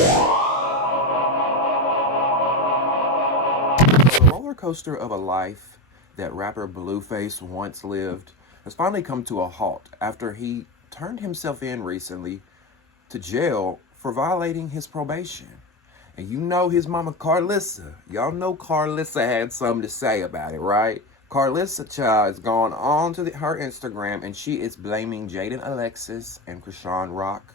The roller coaster of a life that rapper Blueface once lived has finally come to a halt after he turned himself in recently to jail for violating his probation. And you know his mama Karlissa. Y'all know Karlissa had something to say about it, right? Karlissa child has gone on to her Instagram and she is blaming Jaiydn, Alexis, and Chrisean Rock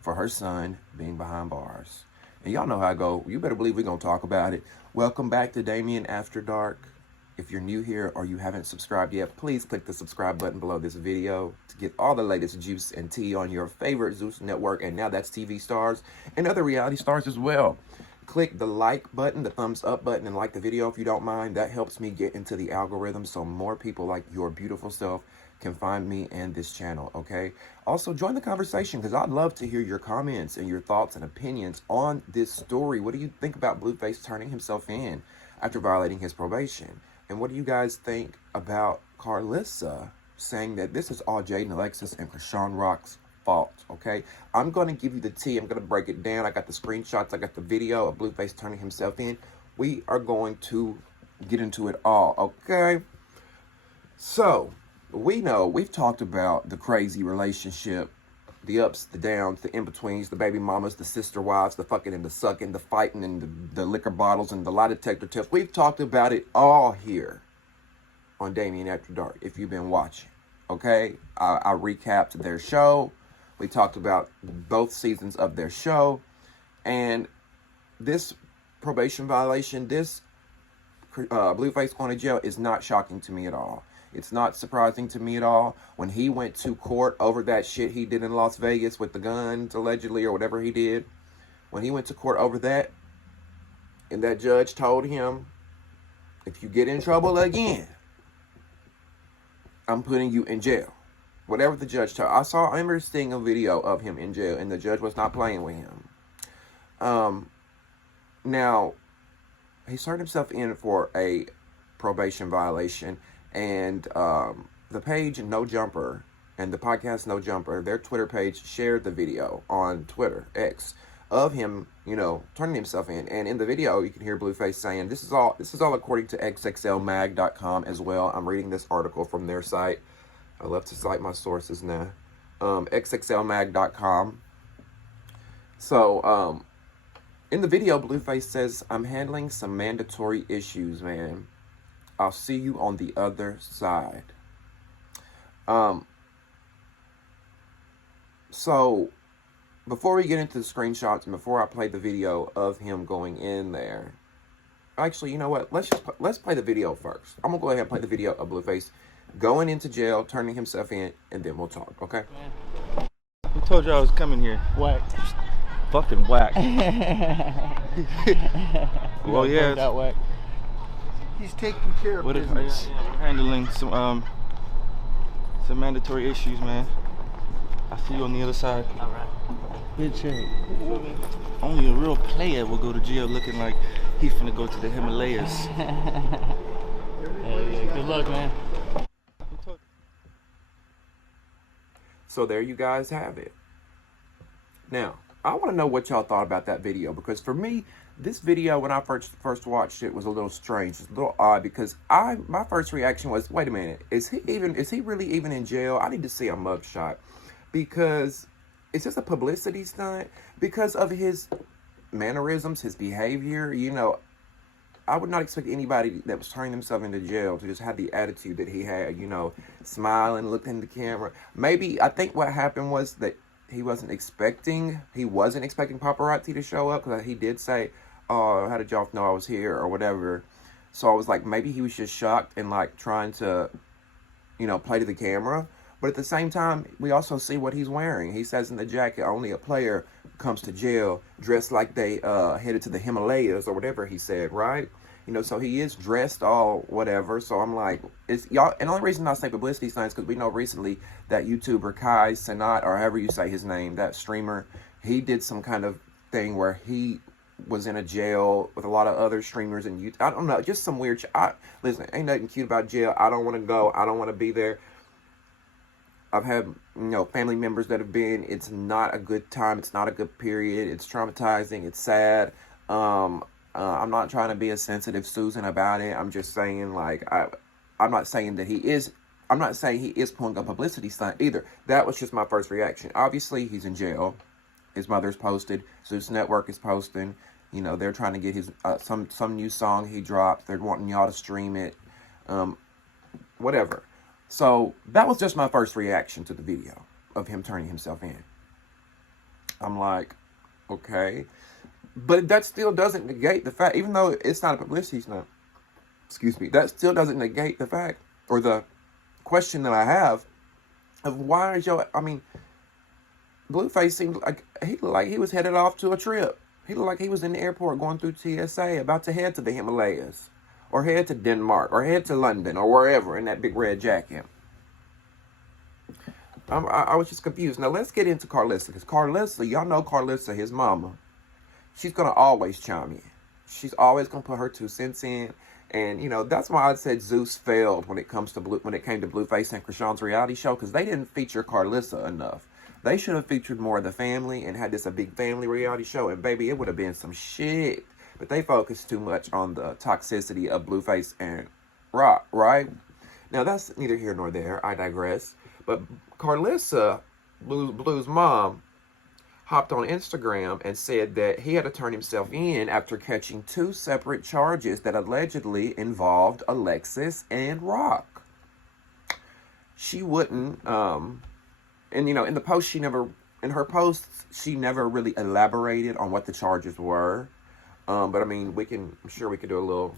for her son being behind bars. And y'all know how I go. You better believe we're going to talk about it. Welcome back to Damien After Dark. If you're new here or you haven't subscribed yet, please click the subscribe button below this video to get all the latest juice and tea on your favorite Zeus network. And now that's TV stars and other reality stars as well. Click the like button, the thumbs up button, and like the video if you don't mind. That helps me get into the algorithm so more people like your beautiful self can find me and this channel, okay? Also, join the conversation because I'd love to hear your comments and your thoughts and opinions on this story. What do you think about Blueface turning himself in after violating his probation? And what do you guys think about Karlissa saying that this is all Jaiydn, Alexis, and Chrisean Rock's fault, okay? I'm going to give you the tea. I'm going to break it down. I got the screenshots. I got the video of Blueface turning himself in. We are going to get into it all, okay? So, we know we've talked about the crazy relationship, the ups, the downs, the in-betweens, the baby mamas, the sister wives, the fucking and the sucking, the fighting and the liquor bottles and the lie detector tests. We've talked about it all here on Damien After Dark, if you've been watching, okay? I recapped their show. We talked about both seasons of their show. And this probation violation, this Blueface going to jail is not shocking to me at all. It's not surprising to me at all. When he went to court over that shit he did in Las Vegas with the guns, allegedly, or whatever he did, when he went to court over that, and that judge told him, if you get in trouble again, I'm putting you in jail. Whatever the judge told. I remember seeing a video of him in jail, and the judge was not playing with him. Now, he turned himself in for a probation violation. And the page No Jumper and the podcast No Jumper, their Twitter page shared the video on Twitter, X, of him, you know, turning himself in. And in the video, you can hear Blueface saying, this is all according to xxlmag.com as well. I'm reading this article from their site. I love to cite my sources now. xxlmag.com. So, in the video, Blueface says, I'm handling some mandatory issues, man. I'll see you on the other side. So, before we get into the screenshots and before I play the video of him going in there, actually, you know what? Let's play the video first. I'm gonna go ahead and play the video of Blueface going into jail, turning himself in, and then we'll talk. Okay? Who told you I was coming here? Whack. Fucking whack. Well, yeah. That whack. He's taking care of business. We're handling some mandatory issues, man. I'll see you on the other side. All right. Good shape. Only a real player will go to jail looking like he's finna go to the Himalayas. Yeah, good luck, man. So there you guys have it. Now, I want to know what y'all thought about that video, because for me, this video, when I first watched it, was a little strange, a little odd, because my first reaction was, wait a minute, is he really even in jail? I need to see a mugshot, because it's just a publicity stunt because of his mannerisms, his behavior. You know, I would not expect anybody that was turning themselves into jail to just have the attitude that he had, you know, smiling, looking in the camera. Maybe, I think what happened was that he wasn't expecting paparazzi to show up, because he did say, oh, how did y'all know I was here or whatever. So I was like, maybe he was just shocked and like trying to, you know, play to the camera. But at the same time, we also see what he's wearing. He says in the jacket, only a player comes to jail dressed like they headed to the Himalayas or whatever he said, right? You know, so he is dressed all whatever. So I'm like, it's y'all. And the only reason I say publicity stunts, because we know recently that YouTuber Kai Cenat, or however you say his name, that streamer, he did some kind of thing where he was in a jail with a lot of other streamers and YouTube. I don't know, just some weird listen, ain't nothing cute about jail. I don't want to go. I don't want to be there. I've had, family members that have been. It's not a good time. It's not a good period. It's traumatizing. It's sad. I'm not trying to be a sensitive Susan about it. I'm just saying, like, I'm not saying that he is. I'm not saying he is pulling a publicity stunt either. That was just my first reaction. Obviously, he's in jail. His mother's posted. Zeus Network is posting. They're trying to get his some new song he dropped. They're wanting y'all to stream it. Whatever. So that was just my first reaction to the video of him turning himself in. I'm like, okay. But that still doesn't negate the fact, even though it's not a publicity stunt, that still doesn't negate the fact, or the question that I have, of why is Blueface seemed like he looked like he was headed off to a trip. He looked like he was in the airport going through TSA, about to head to the Himalayas, or head to Denmark, or head to London, or wherever, in that big red jacket. I was just confused. Now let's get into Karlissa, because Karlissa, y'all know Karlissa, his mama, she's gonna always chime in. She's always gonna put her 2 cents in, and that's why I said Zeus failed when it came to Blueface and Chrisean's reality show, because they didn't feature Karlissa enough. They should have featured more of the family and had this a big family reality show, and baby, it would have been some shit. But they focused too much on the toxicity of Blueface and Rock, right? Now that's neither here nor there. I digress. But Karlissa, Blue's mom, hopped on Instagram and said that he had to turn himself in after catching 2 separate charges that allegedly involved Alexis and Rock. She wouldn't, in the post, in her posts, she never really elaborated on what the charges were. But I'm sure we could do a little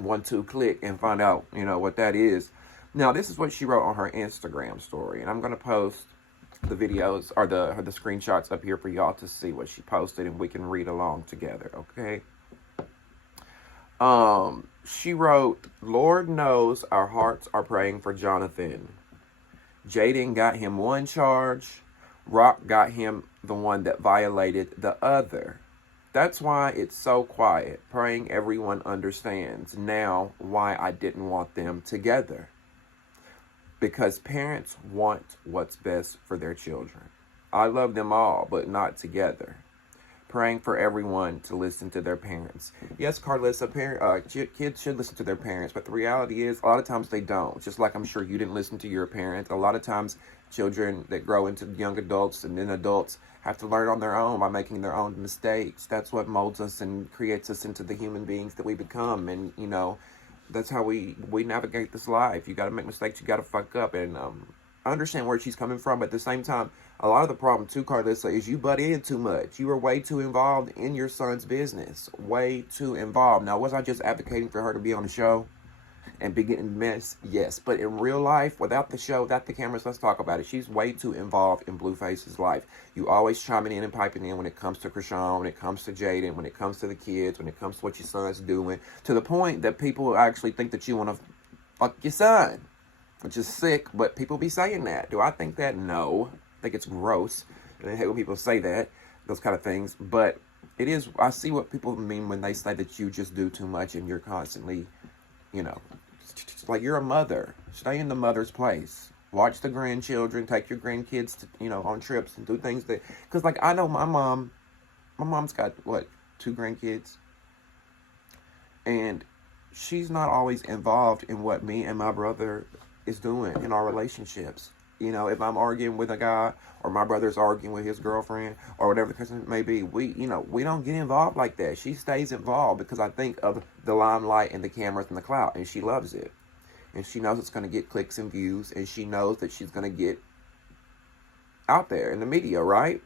1-2 click and find out, what that is. Now, this is what she wrote on her Instagram story, and I'm going to post the videos or the screenshots up here for y'all to see what she posted, and we can read along together, okay? She wrote, "Lord knows our hearts are praying for Jonathan. Jaiydn got him 1 charge. Rock got him the one that violated the other. That's why it's so quiet, praying everyone understands now why I didn't want them together. Because parents want what's best for their children. I love them all, but not together. Praying for everyone to listen to their parents." Yes, Karlissa, kids should listen to their parents, but the reality is a lot of times they don't. Just like I'm sure you didn't listen to your parents. A lot of times children that grow into young adults and then adults have to learn on their own by making their own mistakes. That's what molds us and creates us into the human beings that we become. And, that's how we navigate this life. You got to make mistakes. You got to fuck up. And I understand where she's coming from. But at the same time, a lot of the problem, too, Karlissa, is you butt in too much. You were way too involved in your son's business. Way too involved. Now, was I just advocating for her to be on the show and be getting mess? Yes. But in real life, without the show, without the cameras, let's talk about it. She's way too involved in Blueface's life. You always chiming in and piping in when it comes to Chrisean, when it comes to Jaiydn, when it comes to the kids, when it comes to what your son's doing, to the point that people actually think that you want to fuck your son, which is sick, but people be saying that. Do I think that? No. I think it's gross. And I hate when people say that, those kind of things. But it is, I see what people mean when they say that you just do too much and you're constantly, like you're a mother. Stay in the mother's place. Watch the grandchildren. Take your grandkids to, on trips and do things that, because like I know my mom's got, 2 grandkids? And she's not always involved in what me and my brother is doing in our relationships. If I'm arguing with a guy or my brother's arguing with his girlfriend or whatever the case may be, we don't get involved like that. She stays involved because I think of the limelight and the cameras and the clout, and she loves it. And she knows it's going to get clicks and views, and she knows that she's going to get out there in the media, right?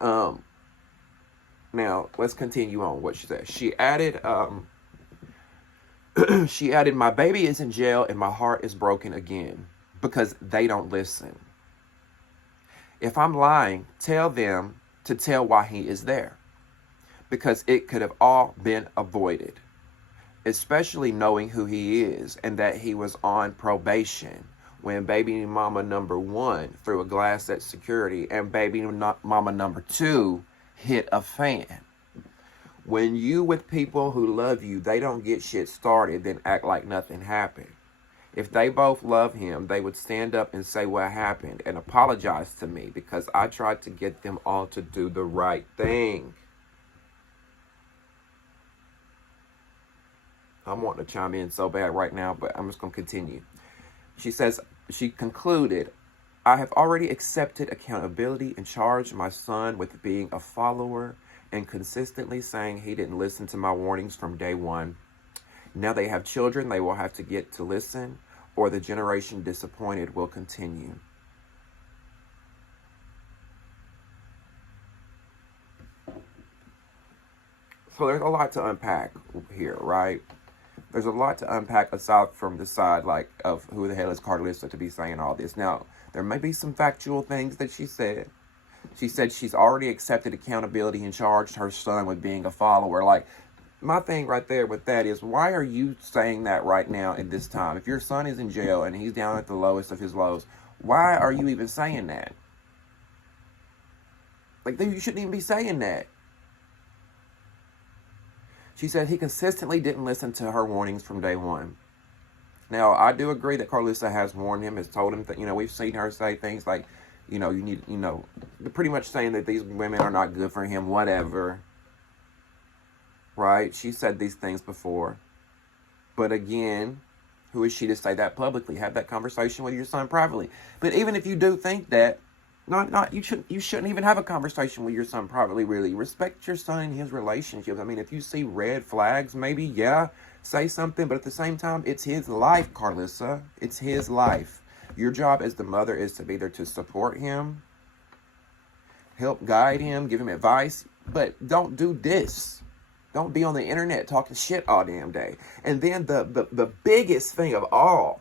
Now, let's continue on what she said. She added, "My baby is in jail and my heart is broken again because they don't listen. If I'm lying, tell them to tell why he is there, because it could have all been avoided, especially knowing who he is and that he was on probation when baby mama number 1 threw a glass at security and baby mama number 2 hit a fan. When you with people who love you, they don't get shit started, then act like nothing happened. If they both love him, they would stand up and say what happened and apologize to me because I tried to get them all to do the right thing. I'm wanting to chime in so bad right now, but I'm just going to continue. She concluded, I have already accepted accountability and charged my son with being a follower and consistently saying he didn't listen to my warnings from day one. Now they have children, they will have to get to listen, or the generation disappointed will continue. So there's a lot to unpack here, right? There's a lot to unpack aside from the side, like, of who the hell is Karlissa to be saying all this. Now, there may be some factual things that she said. She said she's already accepted accountability and charged her son with being a follower. Like, my thing right there with that is, why are you saying that right now at this time? If your son is in jail and he's down at the lowest of his lows, why are you even saying that? Like, you shouldn't even be saying that. She said he consistently didn't listen to her warnings from day one. Now, I do agree that Karlissa has warned him, has told him that, we've seen her say things like, you need, pretty much saying that these women are not good for him, whatever. Right? She said these things before. But again, who is she to say that publicly? Have that conversation with your son privately. But even if you do think that, you shouldn't even have a conversation with your son privately, really. Respect your son and his relationships. I mean, if you see red flags, maybe, yeah, say something. But at the same time, it's his life, Karlissa. It's his life. Your job as the mother is to be there to support him, help guide him, give him advice. But don't do this. Don't be on the internet talking shit all damn day. And then the biggest thing of all,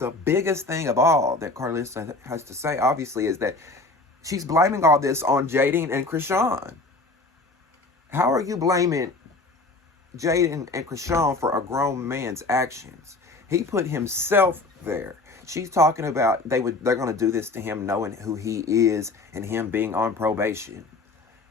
that Karlissa has to say, obviously, is that she's blaming all this on Jaiydn and Chrisean. How are you blaming Jaiydn and Chrisean for a grown man's actions? He put himself there. She's talking about they're going to do this to him knowing who he is and him being on probation.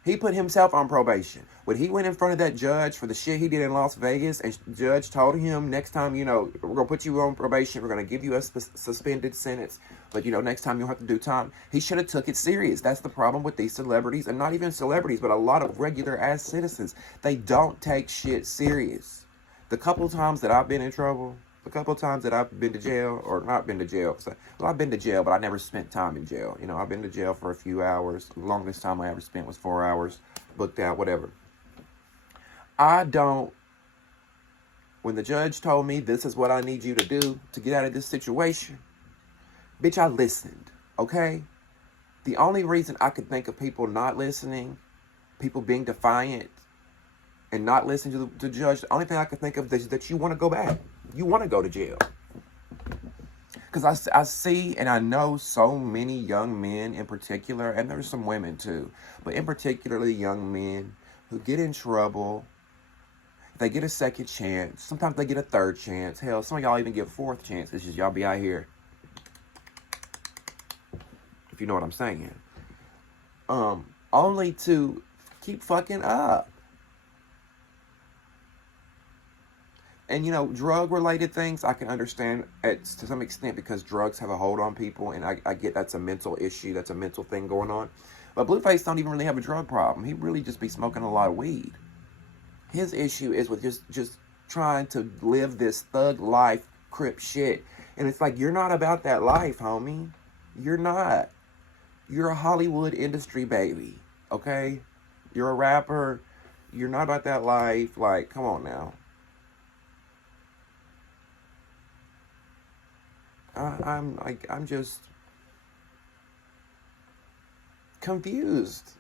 He put himself on probation. When he went in front of that judge for the shit he did in Las Vegas, and the judge told him, next time, we're going to put you on probation. We're going to give you a suspended sentence. But, next time you'll have to do time. He should have took it serious. That's the problem with these celebrities. And not even celebrities, but a lot of regular-ass citizens. They don't take shit serious. The couple times that I've been in trouble, the couple times that I've been to jail, or not been to jail. Well, I've been to jail, but I never spent time in jail. I've been to jail for a few hours. The longest time I ever spent was 4 hours. Booked out, whatever. When the judge told me this is what I need you to do to get out of this situation, bitch, I listened, okay? The only reason I could think of people not listening, people being defiant, and not listening to the judge, the only thing I could think of is that you want to go back. You want to go to jail. Because I see and I know so many young men in particular, and there's some women too, but in particularly young men who get in trouble. They get a second chance. Sometimes they get a third chance. Hell, some of y'all even get fourth chances. Just y'all be out here. If you know what I'm saying. Only to keep fucking up. And, drug-related things, I can understand to some extent because drugs have a hold on people, and I get that's a mental issue, that's a mental thing going on. But Blueface don't even really have a drug problem. He really just be smoking a lot of weed. His issue is with just trying to live this thug life, crip shit. And it's like, you're not about that life, homie. You're not. You're a Hollywood industry baby, okay? You're a rapper. You're not about that life. Like, come on now. I'm just confused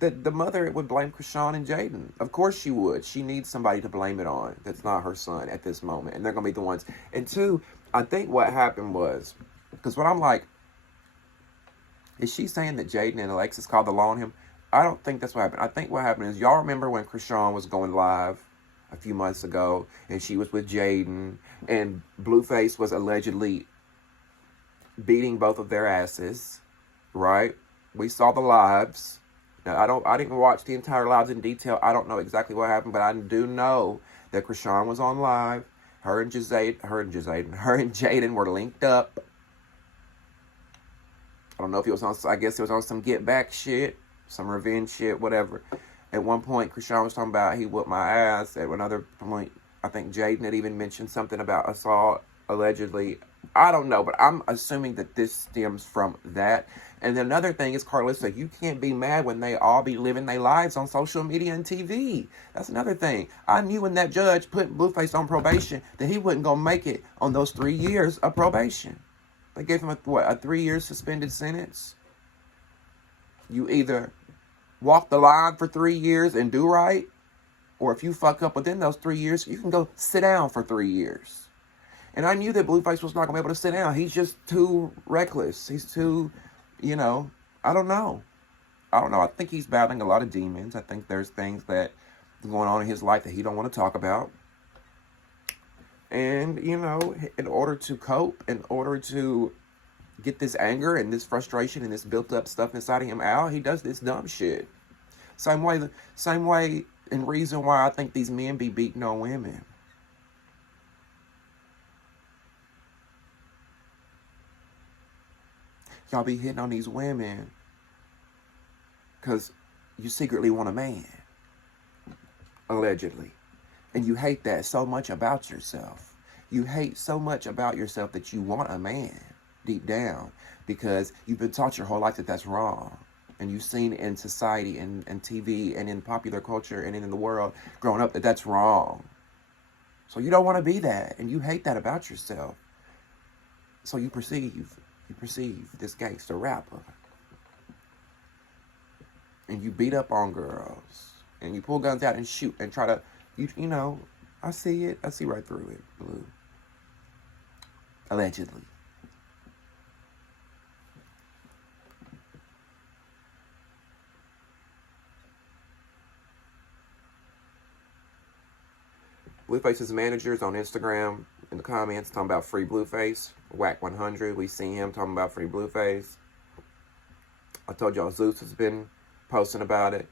that the mother would blame Chrisean and Jaiydn. Of course she would. She needs somebody to blame it on that's not her son at this moment. And they're going to be the ones. And two, I think what happened was, because what I'm like, is she saying that Jaiydn and Alexis called the law on him? I don't think that's what happened. I think what happened is, y'all remember when Chrisean was going live a few months ago, and she was with Jaiydn, and Blueface was allegedly beating both of their asses, right? We saw the lives. Now, I didn't watch the entire lives in detail. I don't know exactly what happened, but I do know that Chrisean was on live, Her and Jaiydn were linked up. I don't know if it was on, I guess it was on some get back shit, some revenge shit, whatever. At one point, Chrisean was talking about he whooped my ass. At another point, I think Jaiydn had even mentioned something about assault, allegedly. I don't know, but I'm assuming that this stems from that. And then another thing is, Karlissa, you can't be mad when they all be living their lives on social media and TV. That's another thing. I knew when that judge put Blueface on probation that he wasn't going to make it on those 3 years of probation. They gave him a 3-year suspended sentence. You either walk the line for 3 years and do right, or if you fuck up within those 3 years, you can go sit down for 3 years. And I knew that Blueface was not going to be able to sit down. He's just too reckless. He's too, I don't know. I think he's battling a lot of demons. I think there's things that are going on in his life that he don't want to talk about. And, in order to cope, in order to get this anger and this frustration and this built up stuff inside of him out, he does this dumb shit. Same way and reason why I think these men be beating on women. Y'all be hitting on these women because you secretly want a man, allegedly. And you hate that so much about yourself. You hate so much about yourself that you want a man deep down because you've been taught your whole life that that's wrong. And you've seen in society and TV and in popular culture and in the world growing up that that's wrong. So you don't want to be that. And you hate that about yourself. So you perceive this gangster rapper. And you beat up on girls. And you pull guns out and shoot and try to, I see it. I see right through it, Blue. Allegedly. Blueface's managers on Instagram in the comments talking about free Blueface. Whack 100. We seen him talking about free Blueface. I told y'all Zeus has been posting about it.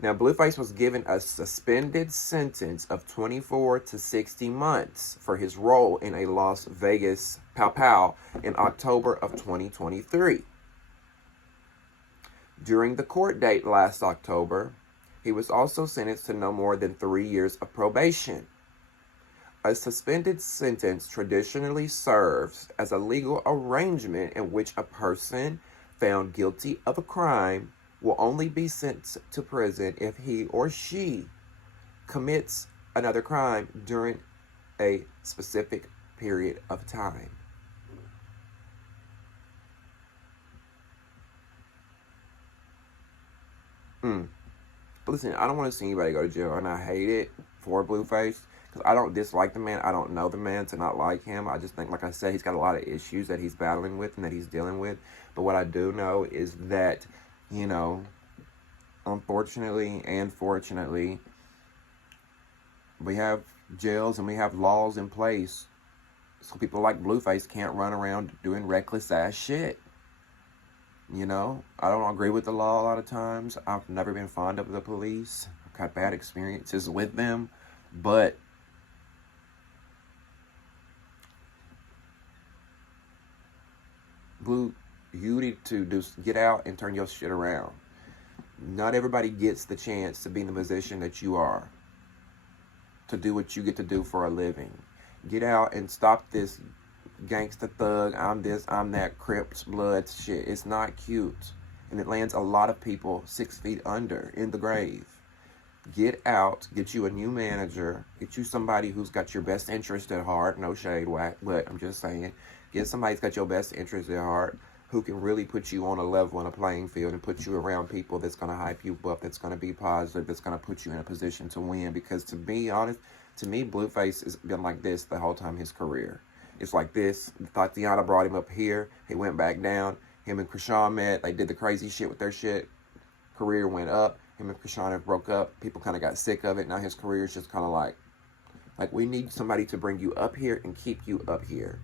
Now, Blueface was given a suspended sentence of 24 to 60 months for his role in a Las Vegas pow pow in October of 2023. During the court date last October, he was also sentenced to no more than 3 years of probation. A suspended sentence traditionally serves as a legal arrangement in which a person found guilty of a crime will only be sent to prison if he or she commits another crime during a specific period of time. Listen, I don't want to see anybody go to jail, and I hate it for Blueface, because I don't dislike the man. I don't know the man to not like him. I just think, like I said, he's got a lot of issues that he's battling with and that he's dealing with. But what I do know is that, unfortunately and fortunately, we have jails and we have laws in place so people like Blueface can't run around doing reckless ass shit. I don't agree with the law a lot of times. I've never been fond of the police. I've had bad experiences with them. But Blue, you need to get out and turn your shit around. Not everybody gets the chance to be in the position that you are, to do what you get to do for a living. Get out and stop this gangster thug, I'm this, I'm that, Crips, Bloods shit. It's not cute. And it lands a lot of people 6 feet under in the grave. Get out, get you a new manager, get you somebody who's got your best interest at heart. No shade, whack, but I'm just saying. Get somebody who's got your best interest at heart, who can really put you on a level, on a playing field, and put you around people that's going to hype you up, that's going to be positive, that's going to put you in a position to win. Because to be honest, to me, Blueface has been like this the whole time his career. It's like this. Tatiana brought him up here. He went back down. Him and Chrisean met. They did the crazy shit with their shit. Career went up. Him and Chrisean have broke up. People kind of got sick of it. Now his career is just kind of like we need somebody to bring you up here and keep you up here.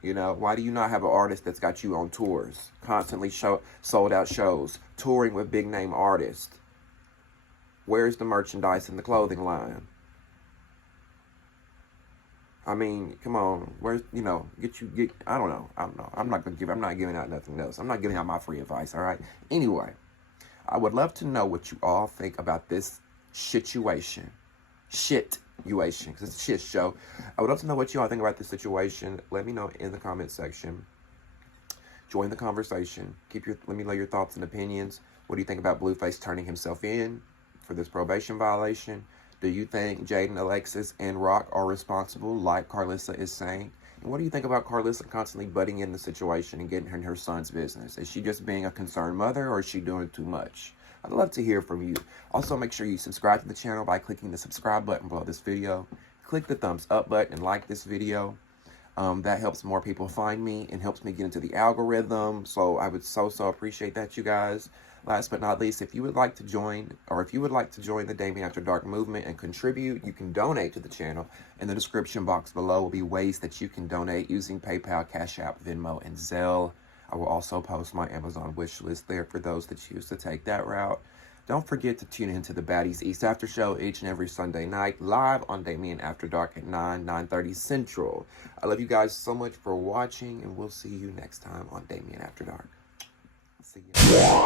Why do you not have an artist that's got you on tours, constantly sold out shows, touring with big name artists? Where's the merchandise and the clothing line? I mean, come on, where's, you know, I don't know. I'm not giving out nothing else. I'm not giving out my free advice, all right? Anyway, I would love to know what you all think about this situation. Shit-uation, because it's a shit show. I would love to know what you all think about this situation. Let me know in the comment section. Join the conversation. Let me know your thoughts and opinions. What do you think about Blueface turning himself in for this probation violation? Do you think Jaiydn, Alexis, and Rock are responsible, like Karlissa is saying? And what do you think about Karlissa constantly butting in the situation and getting in her son's business? Is she just being a concerned mother, or is she doing too much? I'd love to hear from you. Also, make sure you subscribe to the channel by clicking the subscribe button below this video. Click the thumbs up button and like this video. That helps more people find me and helps me get into the algorithm. So I would so appreciate that, you guys. Last but not least, if you would like to join, the Damien After Dark movement and contribute, you can donate to the channel. In the description box below will be ways that you can donate using PayPal, Cash App, Venmo, and Zelle. I will also post my Amazon wish list there for those that choose to take that route. Don't forget to tune into the Baddies East After Show each and every Sunday night, live on Damien After Dark at 9:30 Central. I love you guys so much for watching, and we'll see you next time on Damien After Dark. See you.